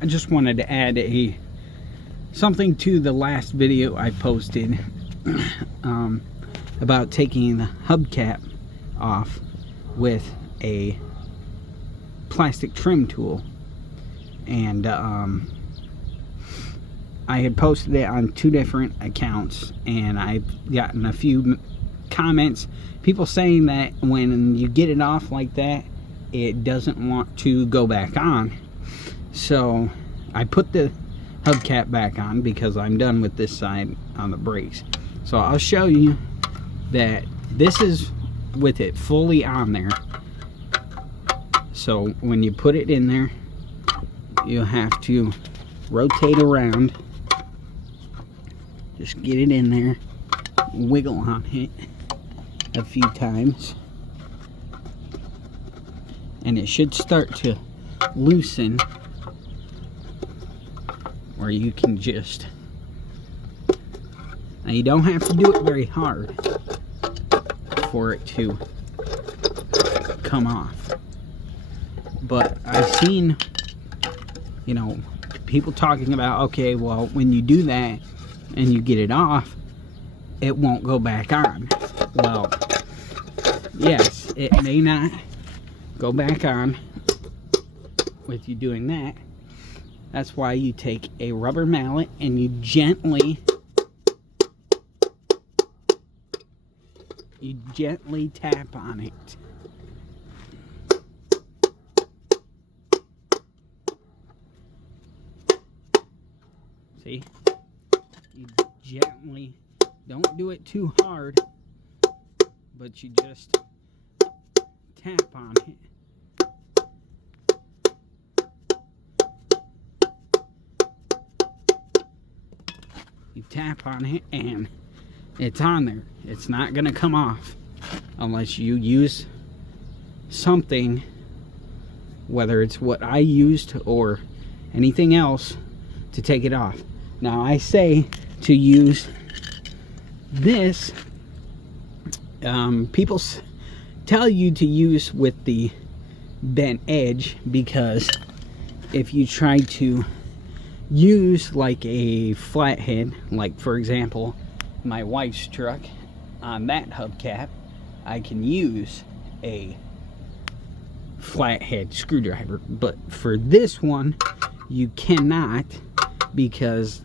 I just wanted to add something to the last video I posted about taking the hubcap off with a plastic trim tool. And I had posted it on 2 different accounts, and I've gotten a few comments, people saying that when you get it off like that, it doesn't want to go back on. So I put the hubcap back on because I'm done with this side on the brakes. So I'll show you that this is with it fully on there. So when you put it in there, you'll have to rotate around, just get it in there, wiggle on it a few times, and it should start to loosen where you can just, now you don't have to do it very hard for it to come off, but I've seen, you know, people talking about, okay, well, when you do that and you get it off, it won't go back on. Well, yes, it may not go back on with you doing that. That's why you take a rubber mallet and you gently tap on it. See? You gently, don't do it too hard, but you just tap on it. You tap on it and it's on there. It's not gonna come off unless you use something, whether it's what I used or anything else, to take it off. Now I say to use this, people tell you to use with the bent edge, because if you try to use like a flathead, like for example my wife's truck, on that hubcap I can use a flathead screwdriver, but for this one you cannot, because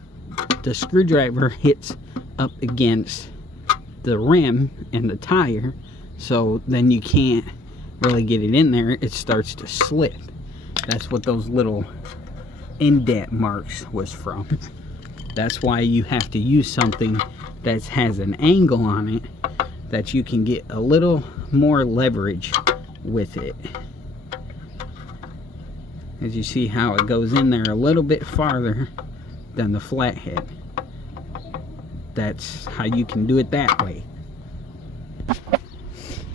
the screwdriver hits up against the rim and the tire, so then you can't really get it in there. It starts to slip. That's what those little indent marks was from. That's why you have to use something that has an angle on it, that you can get a little more leverage with it. As you see how it goes in there a little bit farther than the flathead. That's how you can do it that way.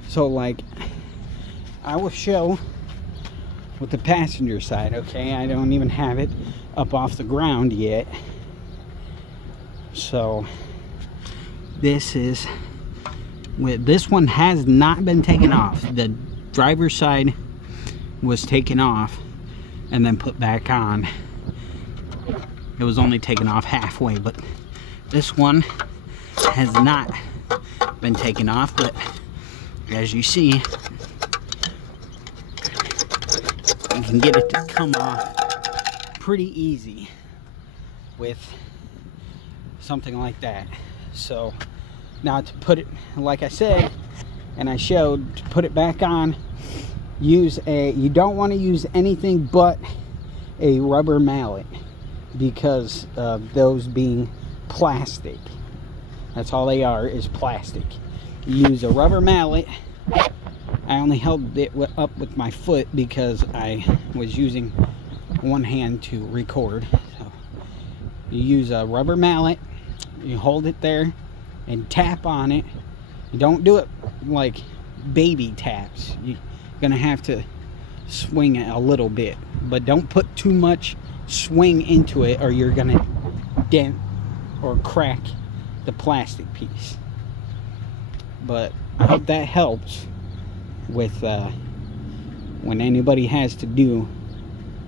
So like, I will show with the passenger side, okay? I don't even have it up off the ground yet. So this is, this one has not been taken off. The driver's side was taken off and then put back on. It was only taken off halfway, but this one has not been taken off. But as you see, you can get it to come off pretty easy with something like that. So now to put it, like I said and I showed, to put it back on, use you don't want to use anything but a rubber mallet, because of those being plastic. That's all they are, is plastic. You use a rubber mallet. I only held it up with my foot because I was using one hand to record. So you use a rubber mallet, you hold it there and tap on it. You don't do it like baby taps. You're gonna have to swing it a little bit, but don't put too much swing into it or you're gonna dent or crack the plastic piece. But I hope that helps with when anybody has to do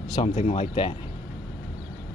something like that.